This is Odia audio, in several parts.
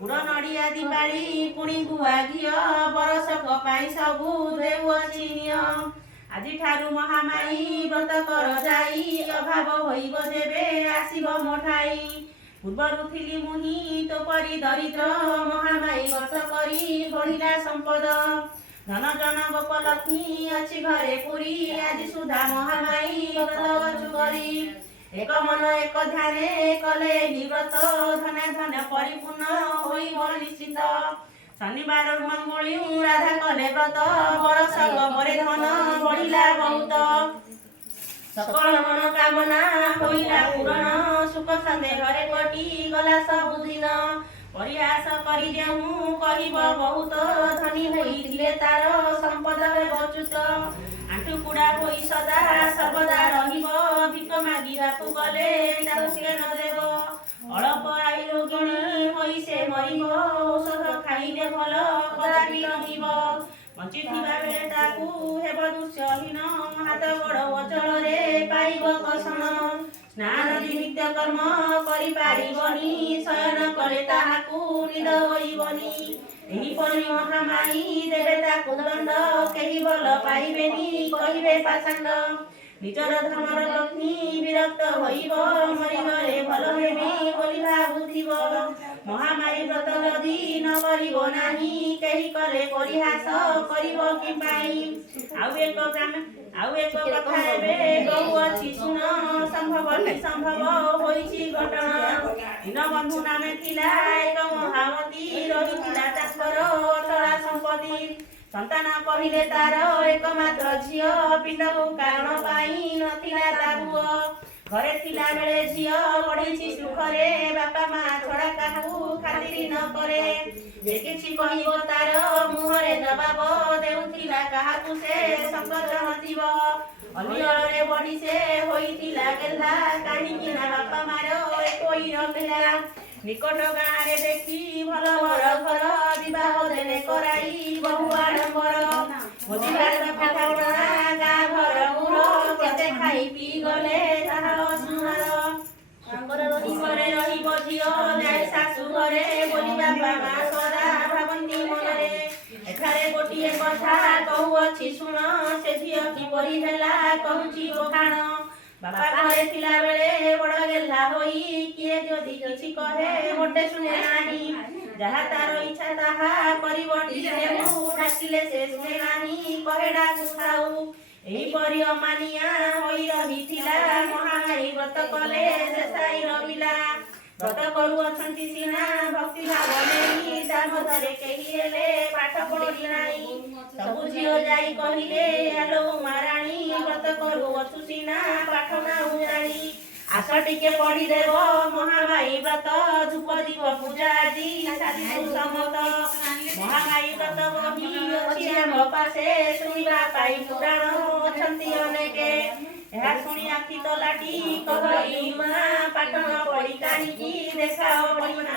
गुड़ नड़िया दीपाली पुणी गुआ घिଅ बरसक पाई सबू देउअछि नियम आजि ठारू महामाई व्रत कर जाई अभाव होइब जेबे आसिब मोठाई पूर्वरु थिली मुनि तो परि दरिद्र महामाई व्रत करी बढ़िला संपद धन जन गोपलक्ष्मी अछि घरे पुरी आजि सुधा महामाई व्रत करी एक मन एक ध्याने कले निव्रत धन धन परिपूर्ण होइब निश्चित शनिवार मंगली राधा कले व्रत बरसक मरे धन बढ़िला बहुत सकल मनोकामना होइला पूरण सुख सन्धे घरे कटी गला सबु दिन परिहास करी जेहु कहिब बहुत धनी होइथिले तार संपद बचुत आंटु कुड़ा होई सदा सर्वदा रहिब भिक मागिबाकु गले ताकु के न देब अल्प आयु रोगिणी होई से मरिब औषध खाइले भल कदापि रहिब बंचिथिबा बेले ताकु हेब दुष्यहीन हाथ गोड़ अचल रे पाइब कषण स्नान नित्य कर्म करि पारिबनी शयन कले ताहाकु निद होइबनी एहिपरि महामाई देबे ताकु दण्ड केही बल पाइबेनी कहिबे पाषाण्ड निजर धनर लक्ष्मी विरक्त होइब मरिगले भल हेबी बोली भाबुथिब महामारी व्रत जदि न करिब नाही केही कले परिहास करिब कि पाई आउ एक कथा हेबे कहुअछि सुन संभव निसंभव होइछि घटना दीनबन्धु नामे थिला एक महावती रहिथिला ताकर अटला सम्पत्ति संतान कहिले तार एकमात्र झियो पिंडको कारण पाई नथिला ता पुओ घरे थिला बेले झियो बढैछि सुखरे बापा मा छोड़ा काहु खातिरी न करे जे किछि कहिब तार मुहरे जवाब देउथिला काहाकु से संकट नथिब अलियरे बढी से होइथिला गेल्हा काहिकी ना बापा मार कोई रहिला निकट गाँव देखी भल भर घर विवाह देले कराई बहु आडंबर भोजी भात पिठापଣା गाँ घर गुर केते खाई पी गले ताहा असुहार संगर घरे रहिब झियो जाई शाशु घरे बोली बापा मा सदा भाबंती मनरे एठारे गोटिए कथा कहुअछि सुन से झियो किपरि हेला कहुछि बखाण बापा घरे थिला बेले बड़ गेल्हा होई किए जदि किछि कहे मोटे सुने नाही जहा तार इच्छा ताहा परिवर्ती हेमु डाकिले से सुने नाही कहे डाकु खाऊ एही परि अमानिया होई रहिथिला महामारी व्रत कले शेषाई रहिला व्रत करुअछन्ति सिना भक्ति भाव नेई ता मधरे केही हेले पाठ पढि नाही सबु झियो जाई कहिले आलो माराणी व्रत करुअछु सिना पाठ नाउ जानी आस टिके पढ़ी देव महामाई व्रत धूप दीप पूजा आदि साधु समत महामाई व्रत बही अछि आम पासे सुनिबा पाई पुराण अछन्ति अनेके ଏହା ଶୁଣି ଆଖି ତଲାଟି କହଇ ମା ପାଠ ନ ପଢି କାହିଁକି ଦେଖାଅ ବହିନା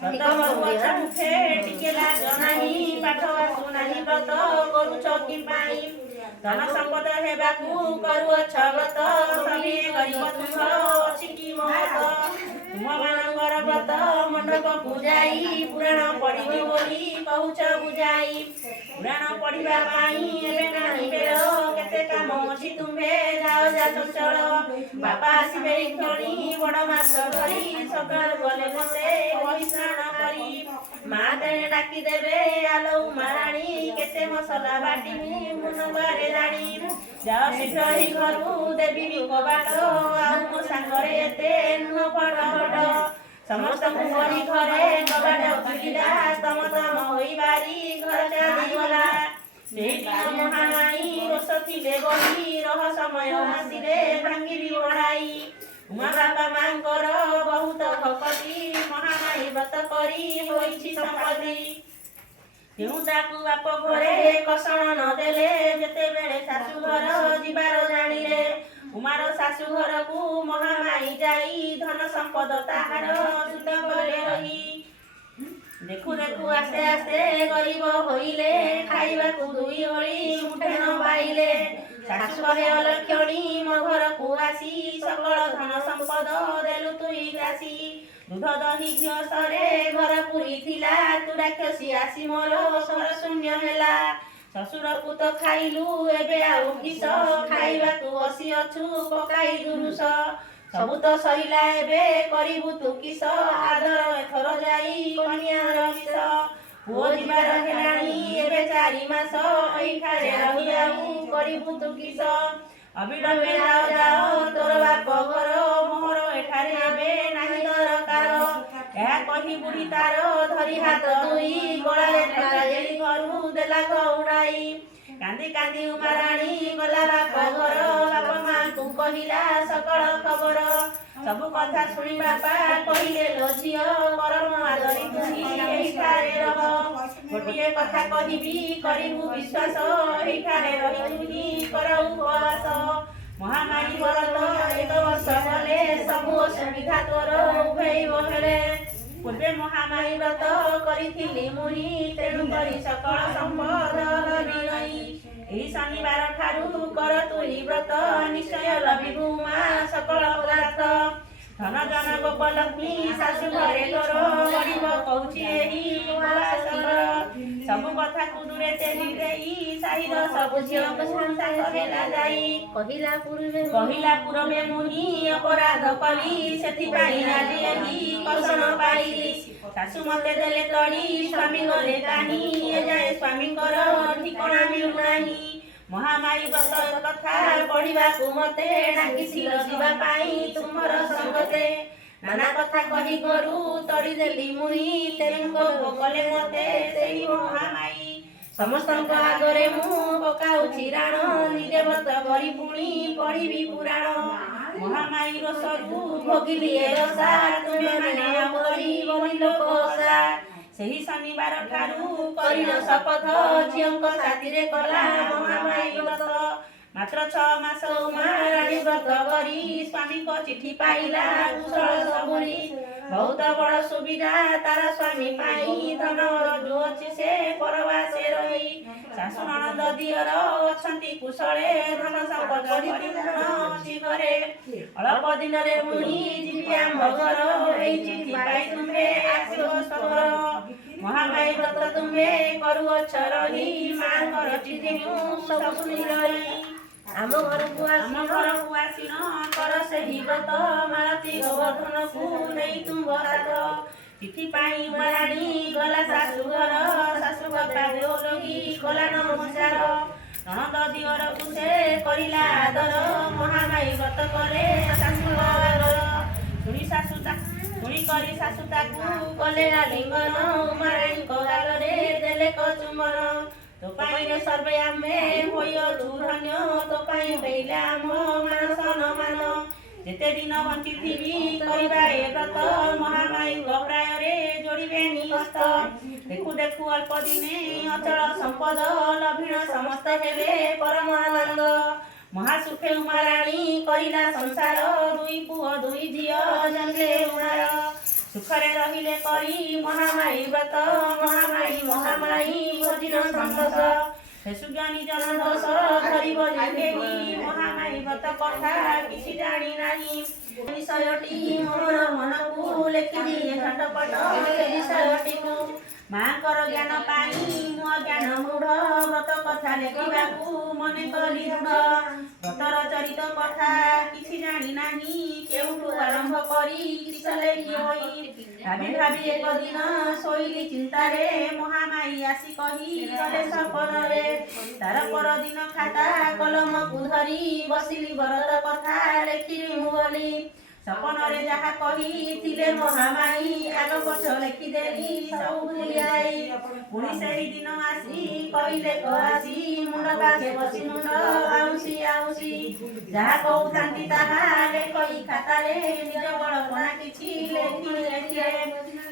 ବ୍ରତ କରୁଅଛ ମୁଖେ ଟିକେ ଲାଜ ନାହିଁ ପାଠ ଆସୁନାହିଁ ବ୍ରତ କରୁଛ କି ପାଇଁ ଧନ ସମ୍ପଦ ହେବାକୁ କରୁଅଛ ବ୍ରତ ସଭିଏ ଗରିବ ତୁମ୍ଭ ଅଛି କି ମହତ ତୁମମାନଙ୍କର ବ୍ରତ ମଣ୍ଡପକୁ ଯାଇ ପୁରାଣ ପଢିବି ବୋଲି କହୁଛ ବୁଝାଇ ପୁରାଣ ପଢିବା ପାଇଁ ଏବେ ନାହିଁ ବେଳ କେତେ କାମ ଅଛି ତୁମ୍ଭେ ଯାଅ ଯା ଚଞ୍ଚଳ ବାପା ଆସିବେ କ୍ଷଣି ବଡ ମାଛ ଧରି ସକାଳ ଗଲେ ମତେ ବହି ସ୍ନାନ କରି ମା ତେଣେ ଡାକି ଦେବେ ଆଲୋ ମାରାଣୀ କେତେ ମସଲା ବାଟିବି ମୁଁ ନବାରେ ଜାଣି ଯାଅ ଶୀଘ୍ର ଏହି ଘରୁ ଦେବି କବାଟ ଆଉ ମୋ ସାଙ୍ଗରେ ଏତେ ନୁହ ପଟ ପଟ ସମସ୍ତଙ୍କୁ କହି ଘରେ କବାଟ ଖୋଲିଲା ତମ ତମ ହୋଇ ବାରି ଘର ଚାଲିଗଲା ସେଇଦିନ ମହାମାଇ ରୋଷ ଥିଲେ ବହି ରହ ସମୟ ଆସିଲେ ଭାଙ୍ଗିବି ବଢାଇ ଉମା ବାପା ମାଙ୍କର ବହୁତ ଭକତି ମହାମାଇ ବ୍ରତ କରି ହୋଇଛି ସମ୍ପତ୍ତି ତେଣୁ ତାକୁ ବାପ ଘରେ କଷଣ ନ ଦେଲେ ଯେତେବେଳେ ଶାଶୁ ଘର ଯିବାର ଜାଣିଲେ ଉମାର ଶାଶୁ ଘରକୁ ମହାମାଇ ଯାଇ ଧନ ସମ୍ପଦ ତାହାର ସୁତ କଲେ ରହି ଦେଖୁ ଦେଖୁ ଆସ୍ତେ ଆସ୍ତେ ଗରିବ ହୋଇଲେ ଖାଇବାକୁ ଦୁଇ ଓଳି ମୁଠେ ନ ପାଇଲେ ଶାଶୁ କହେ ଅଲକ୍ଷଣୀ ମୋ ଘରକୁ ଆସି ସକଳ ଧନ ସମ୍ପଦ ଦେଲୁ ତୁଇ ଗ୍ରାସୀ ଦୁଧ ଦହି ଘିଅ ସରେ ଘର ପୁରିଥିଲା ତୁ ରାକ୍ଷସୀ ଆସି ମୋର ସ୍ୱର ଶୂନ୍ୟ ହେଲା। ଶ୍ୱଶୁର ପୁତ ଖାଇଲୁ ଏବେ ଆଉ କିସ ଖାଇବାକୁ ବସିଅଛୁ ପକାଇ ଦୁରୁଷ। ସବୁ ତ ସଇଲା ଏବେ କରିବୁ ତୁ କିସ ଆଦର ଏଥର ଯାଇ କନ୍ୟାର ବିଷ। ପୁଅ ଯିବାର ହେଲାଣି ଏବେ 4 ମାସ ଏଇଠାରେ ରହି ଆଉ କରିବୁ ତୁ କିସ। ଅବିଳମ୍ବେ ଯାଅ ଯାଅ ତୋର ବାପ ଘର ମୋହର ଏଠାରେ ଏବେ ନାହିଁ ଦରକାର। ଏହା କହି ବୁଢ଼ୀ ତାର ଧରି ହାତ ଦୁଇ ଗଳାରେ ଠକାଇ ଘରୁ ଦେଲା ଉଡ଼ାଇ। କାନ୍ଦି କାନ୍ଦି ଉମାରାଣୀ ଗଲା ବାପ ଘର ବାପ ମାଙ୍କୁ କହିଲା ସକଳ ଖବର। ସବୁ କଥା ଶୁଣି ବାପା କହିଲେ ଲୋ ଝିଅ କରମ ଆଦରି ତୁହି ଏଇଠାରେ ରହ। ଗୋଟିଏ କଥା କହିବି କରିବୁ ବିଶ୍ୱାସ ଏଇଠାରେ ରହି ତୁହି କର ଉପବାସ। ମହାମାରୀ ବ୍ରତ 1 ବର୍ଷ ଗଲେ ସବୁ ଅସୁବିଧା ତୋର ଉଭେଇବ ହେଲେ। ପୂର୍ବେ ମହାମାରୀ ବ୍ରତ କରିଥିଲି ମୁନି ତେଣୁ କରି ସକଳ ସମ୍ପଦ ଲଭିନଇ। ଏହି ଶନିବାର ଠାରୁ କର ତୁହି ବ୍ରତ ନିଶ୍ଚୟ ଲଭିବୁ ମା ସକଳ ପଦାର୍ଥ। ଧନ ଜନ ଗୋପଲକ୍ଷ୍ମୀ ଶାଶୁ ଘରେ ତୋର ବଢ଼ିବ କହୁଛି ଏହି ଉପବାସର। ସବୁ କଥାକୁ ଦୂରେ ଟେଲି ଦେଇ ସାହିର ସବୁ ଝିଅଙ୍କୁ ସାଙ୍ଗେ ହେଲା ଯାଇ। କହିଲା ପୂରବେ ମୁନି ଅପରାଧ କଲି ସେଥିପାଇଁ ଆଜି ଏହି କଷଣ ପାଇଲି। ଶାଶୁ ମତେ ଦେଲେ ତଡ଼ି ସ୍ୱାମୀ ଗଲେ କାହିଁ ଏଯାଏ ସ୍ୱାମୀଙ୍କର ଠିକଣା ମିଳୁନାହିଁ। ମହାମାରୀ ବ୍ରତ କଥା ପଢ଼ିବାକୁ ମତେ ଡାକିଥିଲ ଯିବା ପାଇଁ ତୁମର ସଙ୍ଗତେ। ନାନା କଥା କହି ଘରୁ ତଡ଼ି ଦେଲି ମୁନି ତେଣୁ କୋପ କଲେ ମତେ ସେଇ ମହାମାୟୀ। ସମସ୍ତଙ୍କ ଆଗରେ ମୁଁ ପକାଉଛି ରାଣ ନିଜେ ବ୍ରତ କରି ପୁଣି ପଢ଼ିବି ପୁରାଣ। ମହାମାୟୀ ରୋଷରୁ ଭୋଗିଲି ଏ ରସା ତୁମେ ମାନେ ଆଉ କରିବନି ଲୋକ ଓଷା। ସେହି ଶନିବାର ଠାରୁ କରିଲ ଶପଥ ଝିଅଙ୍କ ସାଥିରେ କଲା ମହାମାୟୀ ବ୍ରତ। ମାତ୍ର 6 ମାସ ଉମାରାଣୀ ବ୍ରତ କରି ସ୍ୱାମୀଙ୍କ ଚିଠି ପାଇଲା କୁଶଳ ସବୁରି। ବହୁତ ବଡ଼ ସୁବିଧା ତାର ସ୍ୱାମୀ ପାଇଁ ଧନ ଯୋଉ ଅଛି ସେ ପରବାସେ ରହି। ଶାଶୁ ନଣନ୍ଦ ଦିଅର ଅଛନ୍ତି କୁଶଳେ ଧନ ସମ୍ପଦ ଅଛି ଘରେ। ଅଳ୍ପ ଦିନରେ ମୁନି ଯିବି ଆମ ଘର ଏଇ ଚିଠି ପାଇ ତୁମେ ଆସିବ ସହର। ମହାମାୟୀ ବ୍ରତ ତୁମେ କରୁଅଛ ରହି ମାଙ୍କର ଚିଠି ମୁଁ ସବୁ ଶୁଣିଲି। ଆମ ଘରକୁ ଆସିନ କର ସେହି ବ୍ରତ ମାଳତୀ ଗୋବର୍ଦ୍ଧନକୁ ନେଇ ତୁମ୍ଭ ସାଥ। ଚିଠି ପାଇ ଉମାରାଣୀ ଗଲା ଶାଶୁ ଘର ଶାଶୁ କଥା ଦେଉଲଗି କଲା ନମସ୍କାର। ନଣନ୍ଦ ଦିଅରକୁ ସେ କରିଲା ଆଦର ମହାମାୟୀ ବ୍ରତ କଲେ ଶାଶୁଙ୍କ ଆଦର। ଶୁଣି କରି ଶାଶୁ ତାକୁ କଲେ ଆଲିଙ୍ଗନ ଉମାରାଣୀଙ୍କ ଗାଲରେ ଦେଲେ ଚୁମ୍ବନ। ତୋ ପାଇଁ ସର୍ବେ ଆମେ ହୋଇଅଛୁ ଧନ୍ୟ ତୋ ପାଇଁ ପାଇଲେ ଆମ ମାନ ସମ୍ମାନ। ଯେତେ ଦିନ ବଞ୍ଚିଥିବି କରିବା ଏ ବ୍ରତ ମହାମାୟୀଙ୍କ ପ୍ରାୟରେ ଯୋଡ଼ିବେନି ହସ୍ତ। ଦେଖୁ ଦେଖୁ ଅଳ୍ପ ଦିନେ ଅଚଳ ସମ୍ପଦ ଲଭିଣ ସମସ୍ତେ ହେଲେ ପରମ ଆନନ୍ଦ। ମହାସୁଖେ ଉମାରାଣୀ କରିଲା ସଂସାର 2 ପୁଅ 2 ଝିଅ ଜନ୍ମେ ଉଣାର। ସୁଖରେ ରହିଲେ କରି ମହାମାୟୀ ବ୍ରତ ମହାମାୟୀ ଭୋଜିନ ସନ୍ତୋଷ। ସୁଜ୍ଞାନୀ ଜନ ଦୋଷ ଧରିବ କେହି ମହାମାୟୀ ବ୍ରତ କଥା କିଛି ଜାଣି ନାହିଁ। ବିଷୟଟି ମୋର ମନକୁ ଲେଖିଦିଏ ଝଟପଟ ସେ ବିଷୟଟିକୁ। ମାଙ୍କର ଜ୍ଞାନ ପାଇଁ ମୁଁ ଅଜ୍ଞାନ ମୂଢ଼ ବ୍ରତ କଥା ଲେଖିବାକୁ ମନେ କଲି ଦୃଢ଼। ବ୍ରତର ଚରିତ କଥା କିଛି ଜାଣି ନାହିଁ କେଉଁଠୁ ଆରମ୍ଭ କରି କିସ ଲେଖି ହୋଇ। ଭାବି ଭାବି ଏକ ଦିନ ଶୋଇଲି ଚିନ୍ତାରେ ମହାମାୟୀ ଆସି କହି ଗଲେ ସପନରେ। ତାର ପରଦିନ ଖାତା କଲମକୁ ଧରି ବସିଲି ବ୍ରତ କଥା ଲେଖିଲି ମୁଁ ବୋଲି। ସପନରେ ଯାହା କହିଥିଲେ ମହାମାୟୀ ଆଗ ପଛ ଲେଖିଦେଲି ସବୁ ଭୁଲି ଯାଇ। ପୁଣି ସେହି ଦିନ ଆସି କହିଲେ ଆସି ମୁଣ୍ଡ ପାଖେ ବସି ମୁଣ୍ଡ ଆଉଁସି ଆଉଁସି। ଯାହା କହୁଥାନ୍ତି ତାହା ଲେଖଇ ଖାତାରେ ନିଜ କଳ୍ପନା କିଛି ଲେଖିଲେ।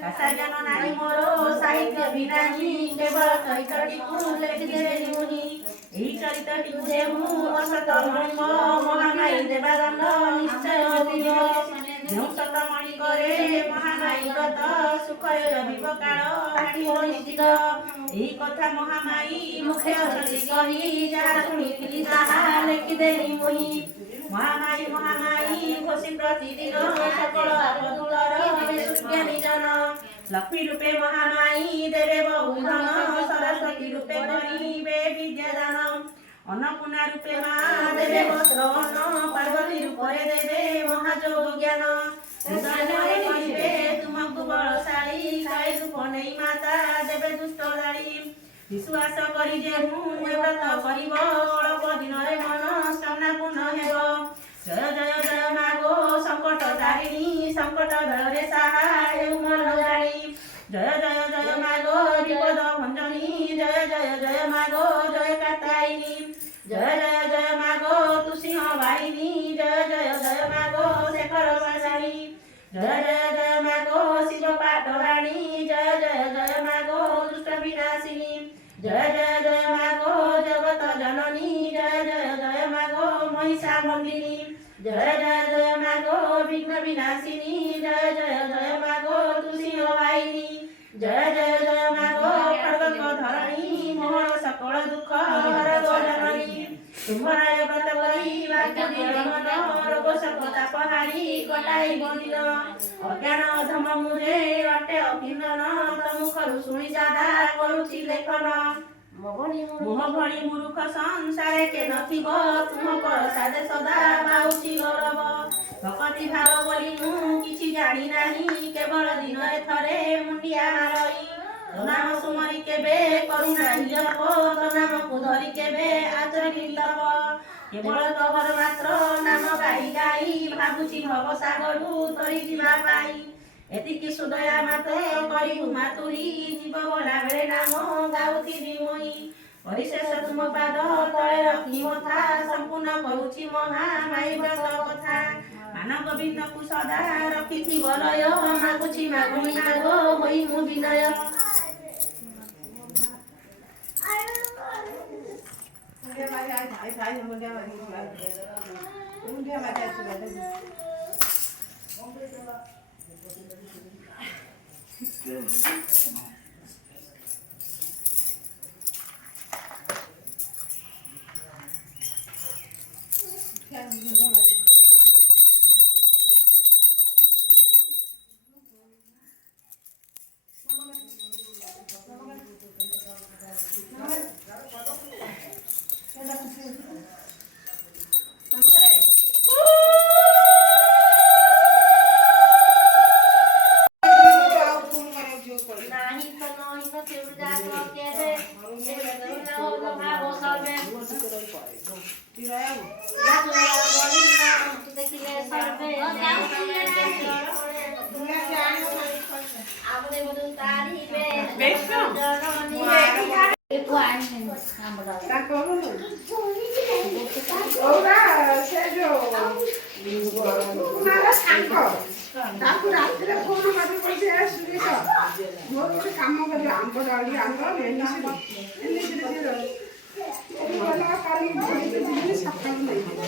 ଭାଷା ଜ୍ଞାନ ନାହିଁ ମୋର ସାହିତ୍ୟ ବି ନାହିଁ କେବଳ ଚରିତ୍ରଟିକୁ ଲେଖିଦେଲି ମୁନି। ଏହି ଚରିତ୍ରଟିକୁ ଯେ ମୁଁ ଅସତ ମଣିବ ମହାମାୟୀ ଦେବା ଦଣ୍ଡ ନିଶ୍ଚୟ ଦିଅ। ଯେଉଁ ସତମଣି କରେ ମହାମାୟୀ ବ୍ରତ ସୁଖରେ ରବିବ କାଳ କାଟିବ ନିଶ୍ଚିତ। ଏହି କଥା ମହାମାୟୀ ମୁଖେ ଅଛନ୍ତି କହି ଯାହା ଶୁଣିଥିଲି ତାହା ଲେଖିଦେଲି ମୁହିଁ। ମହାମାୟୀ ଘୋଷି ପ୍ରତିଦିନ ସକଳ ଆପଦୂର ଲକ୍ଷ୍ମୀ ରୂପେ ମହାମାୟୀ ଦେବେ ବହୁ ଧନ ସରସ୍ୱତୀ ରୂପେ କରିବେ ବିଦ୍ୟାଦାନ ଅନ୍ନପୂର୍ଣ୍ଣା ରୂପେ ମା ଦେବେ ବସ୍ତ୍ର ଅନ୍ନ ପାର୍ବତୀ ରୂପରେ ଦେବେ ମହାଯୋଗ ଜ୍ଞାନ ହୃଦୟରେ କହିବେ ତୁମକୁ ବଳଶାଳୀ କାଳି ରୂପ ନେଇ ମାତା ଦେବେ ଦୁଷ୍ଟ ଗାଳି ବିଶ୍ୱାସ କରି ଯେଉଁ ବ୍ରତ କରିବ ଅଳପ ଦିନରେ ମନ ସ୍ଥାନାପୂର୍ଣ୍ଣ ହେବ ଜୟ ଜୟ ଜୟ ମା ଗୋ ସଙ୍କଟ ତାରିଣୀ ସଙ୍କଟ ବେଳରେ ସାହା ହେଉ ମନ ଜାଳି ଜୟ ଜୟ ଜୟ ମା ଗୋ ବିପଦ ଭଞ୍ଜନୀ ଜୟ ଜୟ ଜୟ ମା ଗୋ ଜୟ କାତ୍ୟାୟିନୀ ଜୟ ଜୟ ଜୟ ମା ଗୋ ତୁ ସିଂହ ବାହିନୀ ଜୟ ଜୟ ଜୟ ମା ଗୋ ଶେଖର ବାସାଣୀ ଜୟ ଜୟ ଜୟ ମା ଗୋ ଶିବ ପାଟରାଣୀ ଜୟ ଜୟ ଜୟ ମା ଗୋ ଦୁଷ୍ଟ ବିନାଶିନୀ ଜୟ ଜୟ ଜୟ ମା ଗୋ ଜଗତ ଜନନୀ ଜୟ ଜୟ ଜୟ ମା ଗୋ ମହିଷା ମନ୍ଦିନୀ ଜୟ ଜୟ ଜୟ ମା ଗୋ ବିଘ୍ନ ବିନାଶିନୀ ଜୟ ଜୟ ଜୟ ମା ଗୋ ତୁ ସିଂହ ବାହିନୀ ଜୟ ଜୟ ଜୟ ମା ଗୋ ଖଡ୍ଗ ଧରଣୀ ମୋହନ ସକଳ ଦୁଃଖ ହର ଗୋ ଜନନୀ ତୁମରାୟ ବ୍ରତ କରି ମନ ରୋଗ ସକତା ପହାଡ଼ି କଟାଇ ବନ୍ଦିନ ଅଜ୍ଞାନ ଅଧମ ମୁରେ ଅଟେ ଅଭିନନ ତମୁଖରୁ ଶୁଣି ସାଧା କରୁଛି ଲେଖନ ମୋହ ଭଳି ମୂର୍ଖ ସଂସାରେ କେ ନଥିବ ତୁମ ପ୍ରସାଦେ ସଦା ପାଉଛି ଗୌରବ ଭକତି ଭାବ ବୋଲି ମୁଁ କିଛି ଜାଣି ନାହିଁ କେବଳ ଦିନରେ ଥରେ ମୁଣ୍ଡିଆ ମାରଇ ତୋ ନାମ ସୁମରି କେବେ କରୁନାହିଁ ଜପ ତୋ ନାମକୁ ଧରି କେବେ ଆଚରି ତପ କେବଳ ତୋହର ମାତ୍ର ନାମ ଗାଇ ଗାଇ ଭାବୁଛି ଭବ ସାଗରୁ ତରି ଯିବା ପାଇଁ ଏତିକି ସୁଦୟା ମାତ କରିବୁ ମାତୁରୀ ଜୀବ ଗଲା ବେଳେ ନାମ ଗାଉଥିବି ମୁଇଁ ପରିଶେଷ ତୁମ ପାଦ ତଳେ ରଖି ମଥା ସମ୍ପୂର୍ଣ୍ଣ କରୁଛି ମହାମାୟୀ ବ୍ରତ କଥା ମାନ ଗୋବିନ୍ଦକୁ ସଦା ରଖିଥିବ ଲୟ ମାଗୁଛି ମାଗୁଣି ମାଗ ହୋଇ ମୁଁ ବିନୟ ତାକୁ ରାତିରେ ଫୋନ କରି ପଇସା ଆସିଲି ତ ମୋର ଗୋଟେ କାମ କରିବ ଆମ୍ବ ଡାଳି ଆମ୍ବ କାଲି ସକାଳୁ ନେଇଯିବ